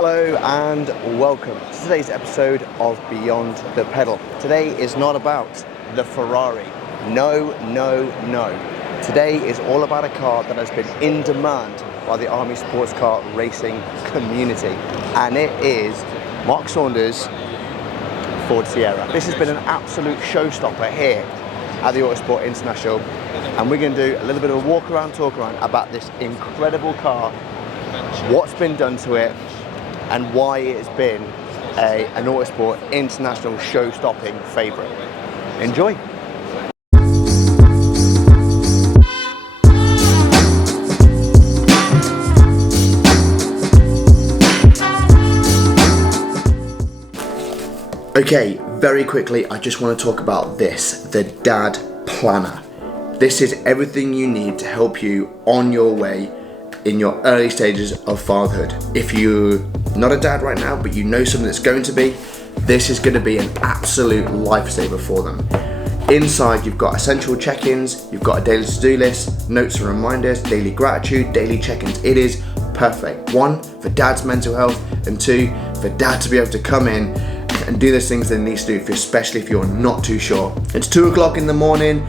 Hello and welcome to today's episode of Beyond the Pedal. Today is not about the Ferrari. No. Today is all about a car that has been in demand by the Army sports car racing community, and it is Mark Saunders' Ford Sierra. This has been an absolute showstopper here at the Autosport International, and we're going to do a little bit of a walk around, talk around about this incredible car, what's been done to it, and why it has been an Autosport International show-stopping favourite. Enjoy! Okay, very quickly, I just want to talk about this, the Dad Planner. This is everything you need to help you on your way in your early stages of fatherhood. If you're not a dad right now, but you know someone that's going to be, this is going to be an absolute lifesaver for them. Inside, you've got essential check-ins, you've got a daily to-do list, notes and reminders, daily gratitude, daily check-ins. It is perfect. 1, for dad's mental health, and 2, for dad to be able to come in and do those things that he needs to do, especially if you're not too sure. It's 2 o'clock in the morning,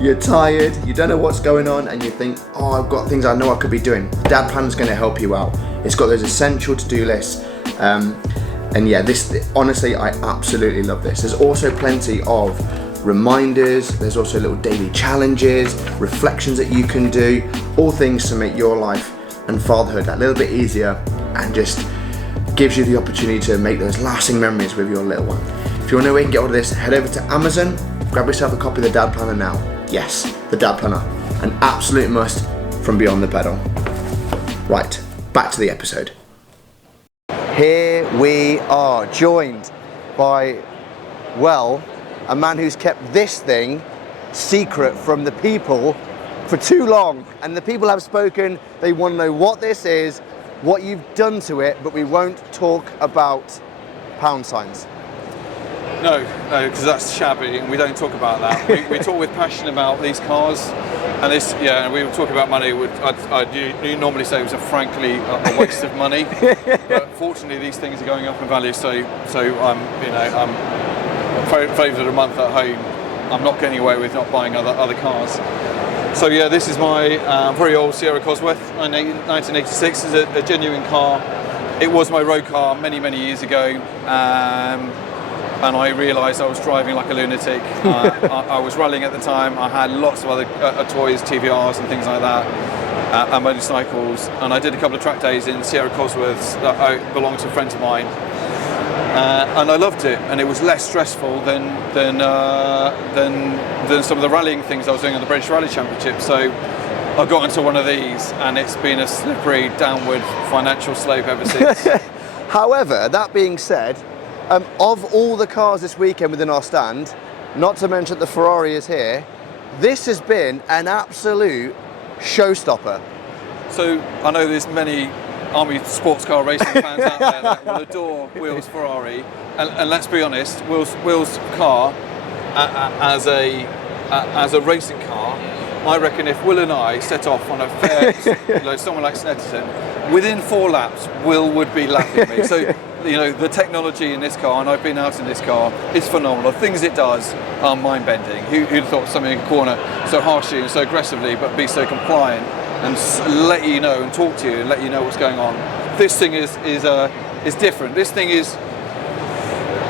you're tired, you don't know what's going on, and you think, oh, I've got things I know I could be doing. Dad Planner's going to help you out. It's got those essential to-do lists, and yeah, this, honestly, I absolutely love this. There's also plenty of reminders, there's also little daily challenges, reflections that you can do, all things to make your life and fatherhood a little bit easier, and just gives you the opportunity to make those lasting memories with your little one. If you want to know where you can get all of this, head over to Amazon, grab yourself a copy of the Dad Planner now. Yes, the Dad Planner, an absolute must from Beyond the Pedal. Right, back to the episode. Here we are, joined by, well, a man who's kept this thing secret from the people for too long. And the people have spoken, they want to know what this is, what you've done to it, but we won't talk about pound signs. No, because that's shabby, and we don't talk about that. we talk with passion about these cars, and this, yeah, and we were talking about money. You normally say it was frankly a waste of money, but fortunately these things are going up in value. So I'm favoured a month at home. I'm not getting away with not buying other cars. So yeah, this is my very old Sierra Cosworth, 1986. It's a genuine car. It was my road car many years ago. And I realised I was driving like a lunatic. I was rallying at the time. I had lots of other toys, TVRs and things like that, and motorcycles. And I did a couple of track days in Sierra Cosworths that belonged to a friend of mine. And I loved it, and it was less stressful than some of the rallying things I was doing on the British Rally Championship. So I got into one of these, and it's been a slippery downward financial slope ever since. However, that being said, of all the cars this weekend within our stand, not to mention the Ferrari is here, this has been an absolute showstopper. So I know there's many Army sports car racing fans out there that will adore Will's Ferrari, and let's be honest, Will's car as a racing car, I reckon if Will and I set off on a fair, someone like Snetterton, within 4 laps, Will would be lapping me. So, you know, the technology in this car, and I've been out in this car, it's phenomenal. The things it does are mind-bending. Who'd thought something in a corner so harshly and so aggressively, but be so compliant and let you know and talk to you and let you know what's going on. This thing is different. This thing is,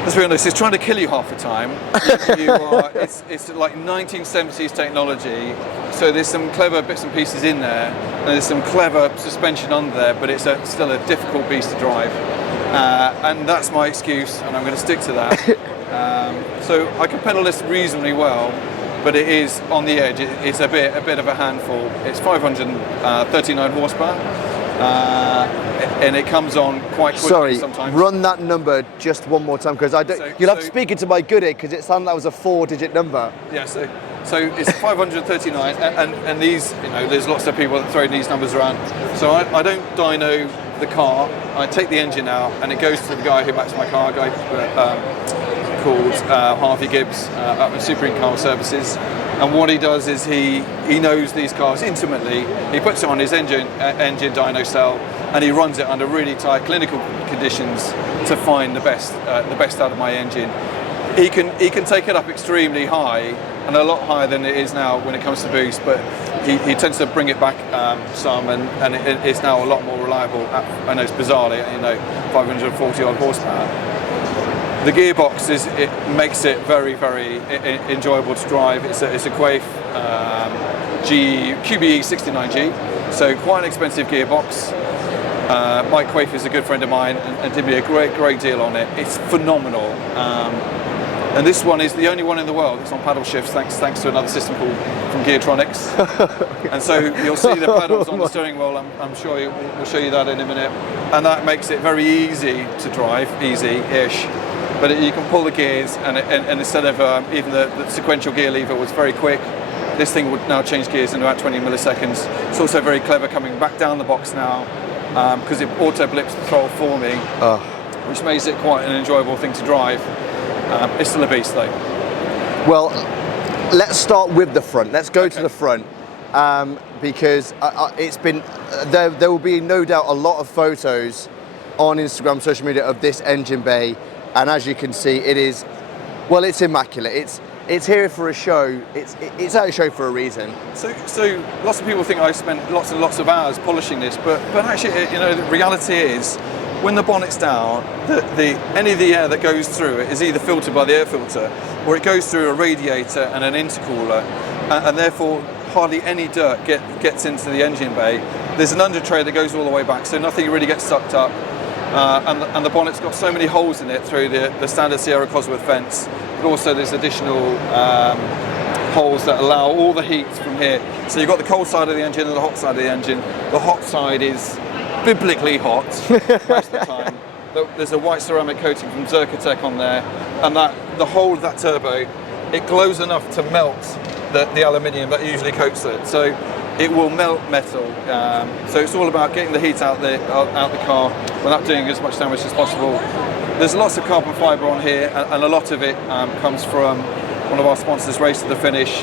let's be honest, it's trying to kill you half the time. It's like 1970s technology, so there's some clever bits and pieces in there, and there's some clever suspension under there, but it's still a difficult beast to drive. And that's my excuse, and I'm going to stick to that. So I can pedal this reasonably well, but it is on the edge. It's a bit of a handful. It's 539 horsepower. And it comes on quite quickly sometimes. Run that number just one more time, because you'll have to speak into my good ear, because it sounded like it was a 4-digit number. Yeah, so it's 539, and these, you know, there's lots of people that throw these numbers around. So I don't dyno the car. I take the engine out, and it goes to the guy who backs my car, a guy called Harvey Gibbs up at Super Car Services. And what he does is he knows these cars intimately. He puts it on his engine dyno cell, and he runs it under really tight clinical conditions to find the best out of my engine. He can take it up extremely high, and a lot higher than it is now when it comes to boost, but he tends to bring it back some, and it's now a lot more reliable. I know it's bizarrely, 540 odd horsepower. The gearbox makes it very, very enjoyable to drive. It's a Quaife QBE 69G, so quite an expensive gearbox. Mike Quaife is a good friend of mine and did me a great deal on it. It's phenomenal. And this one is the only one in the world that's on paddle shifts, thanks to another system called from Geartronics. And so you'll see the pedals on the steering wheel. I'm sure we'll show you that in a minute. And that makes it very easy to drive, easy-ish. But you can pull the gears, and instead of even the sequential gear lever was very quick, this thing would now change gears in about 20 milliseconds. It's also very clever coming back down the box now, because it auto blips the throttle for me, which makes it quite an enjoyable thing to drive. It's still a beast though. Well, let's start with the front. Let's go to the front, because it's been, there will be no doubt a lot of photos on Instagram, social media of this engine bay, and as you can see, it is, well, it's immaculate. It's here for a show. It's at a show for a reason. So lots of people think I spent lots and lots of hours polishing this, but actually, the reality is, when the bonnet's down, any of the air that goes through it is either filtered by the air filter, or it goes through a radiator and an intercooler, and therefore hardly any dirt gets into the engine bay. There's an under tray that goes all the way back, so nothing really gets sucked up. And the bonnet's got so many holes in it through the standard Sierra Cosworth vents, but also there's additional holes that allow all the heat from here. So you've got the cold side of the engine and the hot side of the engine. The hot side is biblically hot most of the time. There's a white ceramic coating from Zerkotech on there, and the whole of that turbo, it glows enough to melt the aluminium that usually coats it. So it will melt metal. So it's all about getting the heat out the car without doing as much damage as possible. There's lots of carbon fibre on here, and a lot of it comes from one of our sponsors, Race to the Finish.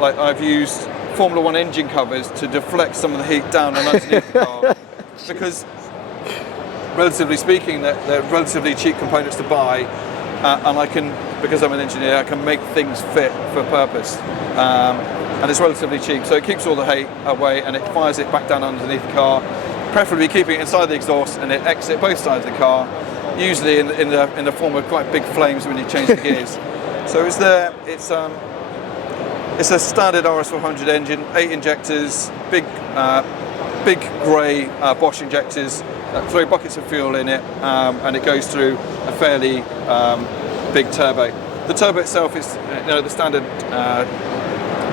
Like I've used Formula One engine covers to deflect some of the heat down and underneath the car, because relatively speaking, they're relatively cheap components to buy, and I can, because I'm an engineer, I can make things fit for purpose, and it's relatively cheap, so it keeps all the heat away and it fires it back down underneath the car, preferably keeping it inside the exhaust, and it exits both sides of the car, usually in the form of quite big flames when you change the gears. So it's a standard RS400 engine, 8 injectors, big grey Bosch injectors, throw buckets of fuel in it, and it goes through a fairly big turbo. The turbo itself is, the standard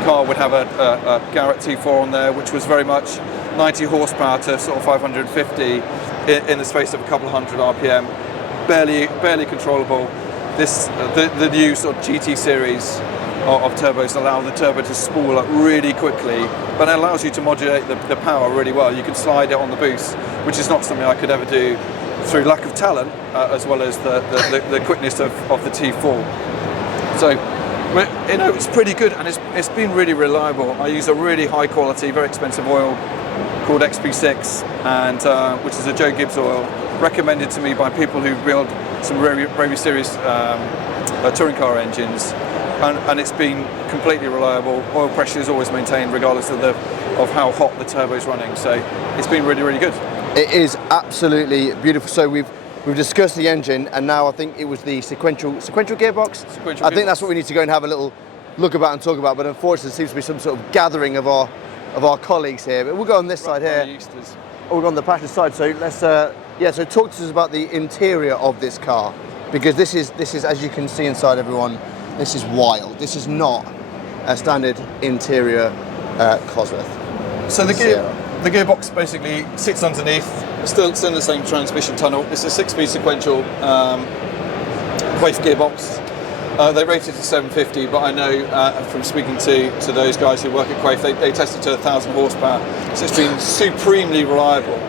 car would have a CAR AT T4 on there, which was very much 90 horsepower to sort of 550 in the space of a couple of hundred RPM, barely controllable. The new sort of GT series of turbos allow the turbo to spool up really quickly, but it allows you to modulate the power really well. You can slide it on the boost, which is not something I could ever do through lack of talent, as well as the quickness of the T4. So, it's pretty good, and it's been really reliable. I use a really high quality, very expensive oil called XP6, and which is a Joe Gibbs oil, recommended to me by people who build some very serious touring car engines. And it's been completely reliable. Oil pressure is always maintained regardless of how hot the turbo is running. So it's been really, really good. It is absolutely beautiful. So we've discussed the engine, and now I think it was the sequential gearbox. I think that's what we need to go and have a little look about and talk about. But unfortunately, there seems to be some sort of gathering of our colleagues here. But we'll go on this side here. We'll go on the passenger side. So let's so talk to us about the interior of this car, because this is as you can see inside, everyone. This is wild. This is not a standard interior Cosworth. So the gearbox basically sits underneath, still in the same transmission tunnel. It's a 6-speed sequential Quaife gearbox. They rate it to 750, but I know from speaking to those guys who work at Quaife, they tested to 1,000 horsepower. So it's been supremely reliable.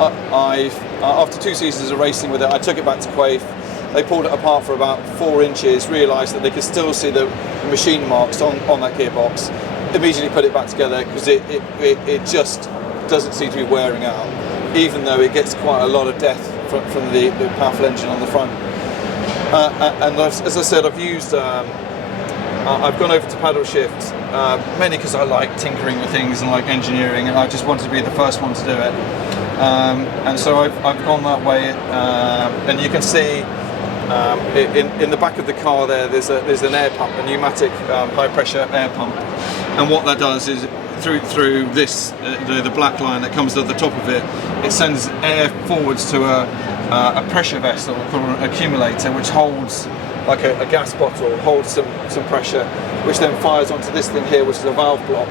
After 2 seasons of racing with it, I took it back to Quaife. They pulled it apart for about 4 inches, realised that they could still see the machine marks on that gearbox. Immediately put it back together because it just doesn't seem to be wearing out. even though it gets quite a lot of depth from the powerful engine on the front. And as I said, I've gone over to paddle shift, mainly because I like tinkering with things and like engineering, and I just wanted to be the first one to do it. And so I've gone that way, and you can see in the back of the car there's an air pump, a pneumatic high pressure air pump, and what that does is through this the black line that comes at the top of it, it sends air forwards to a pressure vessel called an accumulator, which holds like a gas bottle, holds some pressure, which then fires onto this thing here, which is a valve block,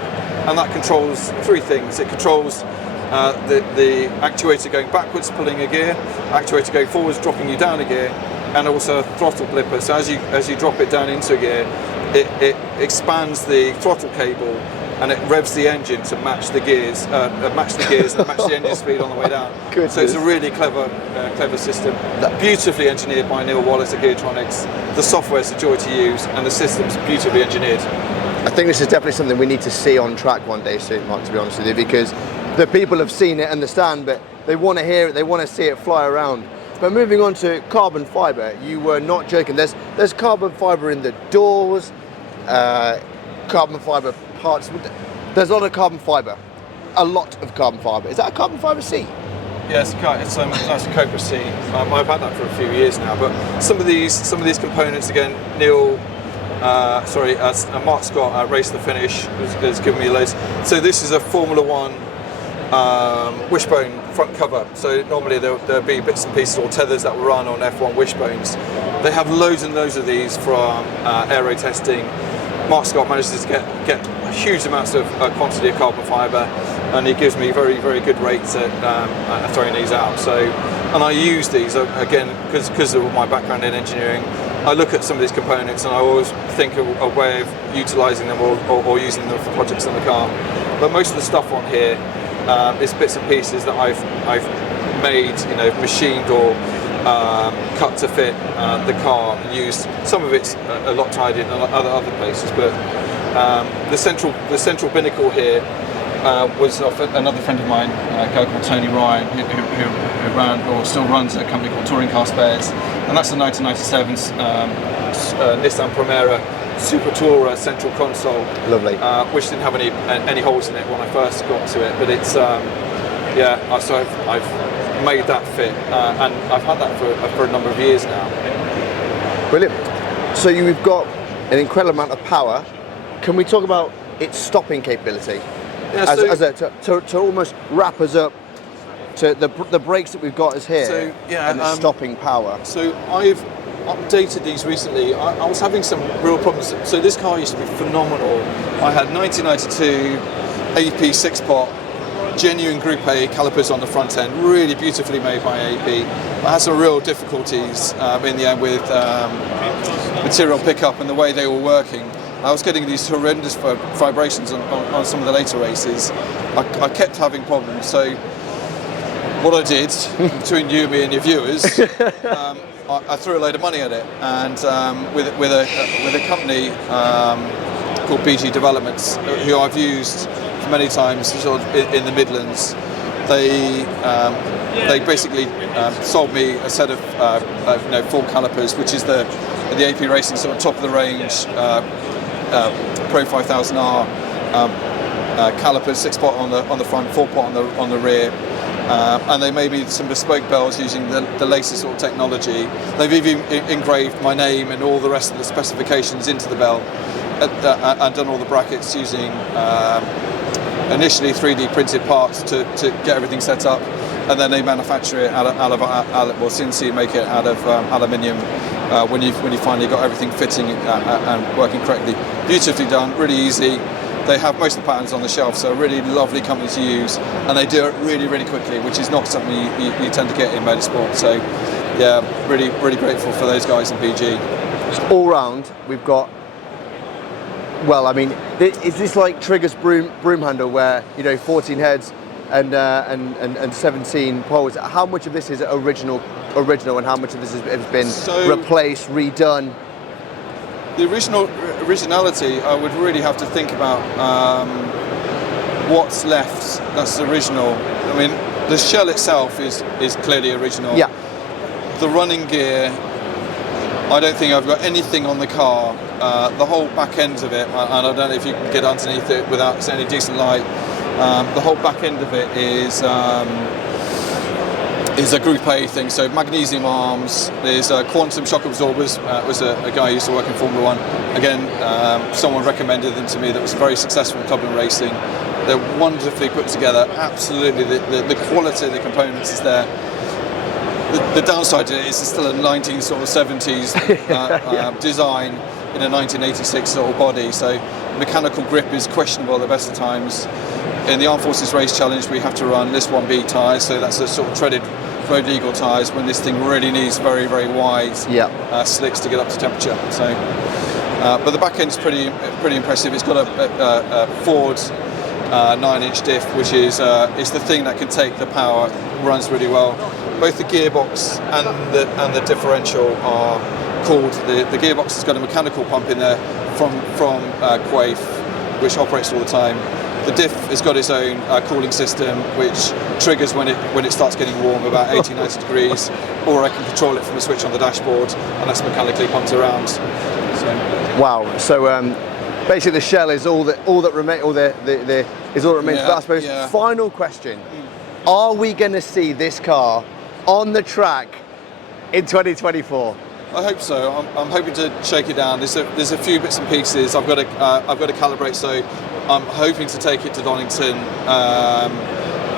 and that controls three things. It controls the actuator going backwards, pulling a gear, actuator going forwards, dropping you down a gear, and also a throttle blipper. So as you drop it down into a gear, it expands the throttle cable, and it revs the engine to match the gears, and match the engine speed on the way down. Goodness. So it's a really clever system. Beautifully engineered by Neil Wallace at Geartronics. The software's a joy to use, and the system's beautifully engineered. I think this is definitely something we need to see on track one day soon, Mark, to be honest with you, because the people have seen it and understand, but they want to hear it, they want to see it fly around. But moving on to carbon fibre, you were not joking. There's carbon fibre in the doors, carbon fibre parts. There's a lot of carbon fibre. A lot of carbon fibre. Is that a carbon fibre seat? Yeah, it's nice a Cobra seat. I've had that for a few years now. But some of these components, again, Mark Scott at Race to the Finish has given me loads. So this is a Formula One wishbone front cover. So normally there'll be bits and pieces or tethers that will run on F1 wishbones. They have loads and loads of these from aero testing. Mark Scott manages to get huge amounts of quantity of carbon fibre, and he gives me very, very good rates at throwing these out. So, and I use these again because of my background in engineering. I look at some of these components and I always think of a way of utilising them or using them for projects in the car. But most of the stuff on here is bits and pieces that I've made, machined or cut to fit the car and used. Some of it's a lot tied in other places, but the central binnacle here was off another friend of mine, a guy called Tony Ryan, who ran or still runs a company called Touring Car Spares, and that's a 1997 Nissan Primera Super Tourer central console. Lovely. Which didn't have any holes in it when I first got to it, but it's so I've made that fit, and I've had that for a number of years now. Brilliant. So you've got an incredible amount of power. Can we talk about its stopping capability? Yeah, to almost wrap us up to the brakes that we've got is here, so, yeah, and the stopping power. So I've updated these recently. I was having some real problems. So this car used to be phenomenal. I had 1992 AP 6-pot, genuine Group A calipers on the front end, really beautifully made by AP. I had some real difficulties in the end with material pickup and the way they were working. I was getting these horrendous vibrations on some of the later races. I kept having problems. So what I did, between you, me and your viewers, I threw a load of money at it, and with a company called BG Developments, who I've used many times sort of in the Midlands. They basically sold me a set of full calipers, which is the AP Racing sort of top of the range Pro 5000R calipers, 6-pot on the front, 4-pot on the rear, and they made me some bespoke bells using the latest sort of technology. They've even engraved my name and all the rest of the specifications into the bell, and done all the brackets using initially 3D printed parts to get everything set up, and then they manufacture it CNC make it out of aluminium when you finally got everything fitting and working correctly. Beautifully done, really easy. They have most of the patterns on the shelf, so a really lovely company to use, and they do it really, really quickly, which is not something you tend to get in motorsport. So yeah, really, really grateful for those guys in BG. Just all round, we've got, well, I mean, is this like Trigger's broom handle where 14 heads and 17 poles? How much of this is original, and how much of this has been replaced, redone? The originality, I would really have to think about what's left that's original. I mean, the shell itself is clearly original. Yeah. The running gear, I don't think I've got anything on the car. The whole back end of it, and I don't know if you can get underneath it without any decent light. The whole back end of it is a Group A thing. So magnesium arms. There's quantum shock absorbers. Was a guy who used to work in Formula One. Again, someone recommended them to me that was very successful in club and racing. They're wonderfully put together. Absolutely, the quality of the components is there. The downside to it is it's still a 1970s design in a 1986 sort of body, so mechanical grip is questionable at the best of times. In the Armed Forces Race Challenge we have to run List 1B tyres, so that's a sort of treaded road legal tyres when this thing really needs very, very wide slicks to get up to temperature. So, but the back end's pretty impressive. It's got a Ford 9-inch diff, which is the thing that can take the power, runs really well. Both the gearbox and the differential are cooled. The gearbox has got a mechanical pump in there from Quaife, which operates all the time. The diff has got its own cooling system, which triggers when it starts getting warm, about 80-90 degrees, or I can control it from a switch on the dashboard, and that's mechanically pumped around. So. Wow. So basically, the shell is all that remains. Is all that remains. But I suppose final question: are we going to see this car on the track in 2024? I hope so. I'm hoping to shake it down. There's a few bits and pieces I've got to calibrate. So I'm hoping to take it to Donington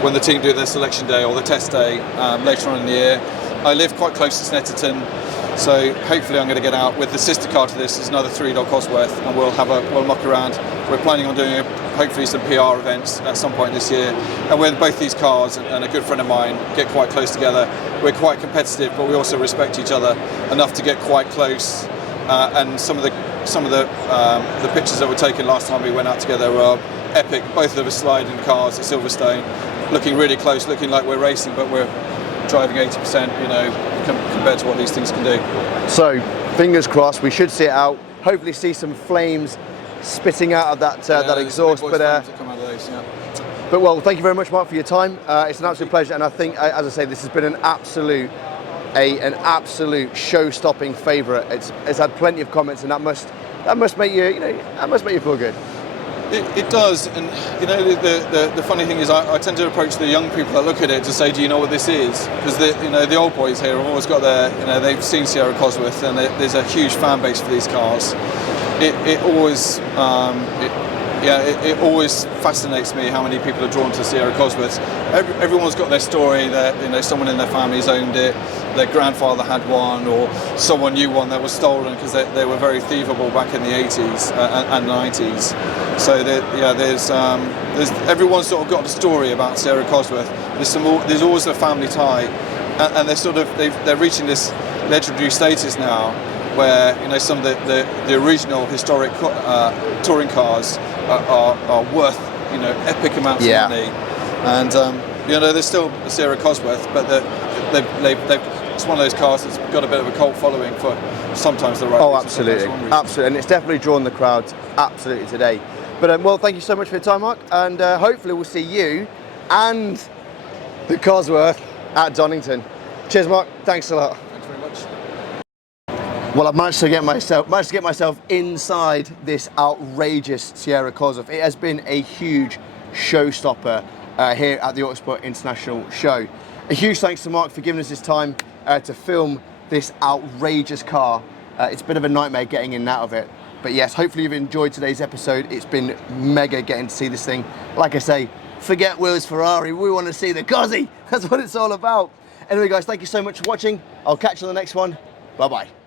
when the team do their selection day or the test day later on in the year. I live quite close to Snetterton, so hopefully I'm going to get out with the sister car to this. Is another 3-door Cosworth, and we'll muck around. We're planning on doing hopefully some PR events at some point this year. And when both these cars and a good friend of mine get quite close together, we're quite competitive, but we also respect each other enough to get quite close. And some of the pictures that were taken last time we went out together were epic. Both of us sliding cars at Silverstone, looking really close, looking like we're racing, but we're driving 80%, compared to what these things can do. So, fingers crossed, we should see it out. Hopefully see some flames spitting out of that exhaust. But well, thank you very much, Mark, for your time. It's an absolute pleasure, and I think, as I say, this has been an absolute show-stopping favourite. It's had plenty of comments, and that must make you, that must make you feel good. It does, and the funny thing is, I tend to approach the young people that look at it to say, do you know what this is? Because the old boys here have always got they've seen Sierra Cosworth, and there's a huge fan base for these cars. It always fascinates me how many people are drawn to Sierra Cosworths. Everyone's got their story. That someone in their family's owned it, their grandfather had one, or someone knew one that was stolen because they were very thievable back in the 80s and 90s. So there's everyone's sort of got a story about Sierra Cosworth. There's always a family tie, and they're reaching this legendary status now, where some of the original historic touring cars are worth epic amounts of money, and there's still a Sierra Cosworth, but it's one of those cars that's got a bit of a cult following for sometimes the right reason. Absolutely, and it's definitely drawn the crowd absolutely today. But well, thank you so much for your time, Mark, and hopefully we'll see you and the Cosworth at Donington. Cheers, Mark. Thanks a lot. Thanks very much. Well, I've managed to get myself inside this outrageous Sierra Cosworth. It has been a huge showstopper here at the Autosport International Show. A huge thanks to Mark for giving us his time to film this outrageous car. It's a bit of a nightmare getting in and out of it. But yes, hopefully you've enjoyed today's episode. It's been mega getting to see this thing. Like I say, forget Will's Ferrari. We want to see the Cosy. That's what it's all about. Anyway, guys, thank you so much for watching. I'll catch you on the next one. Bye-bye.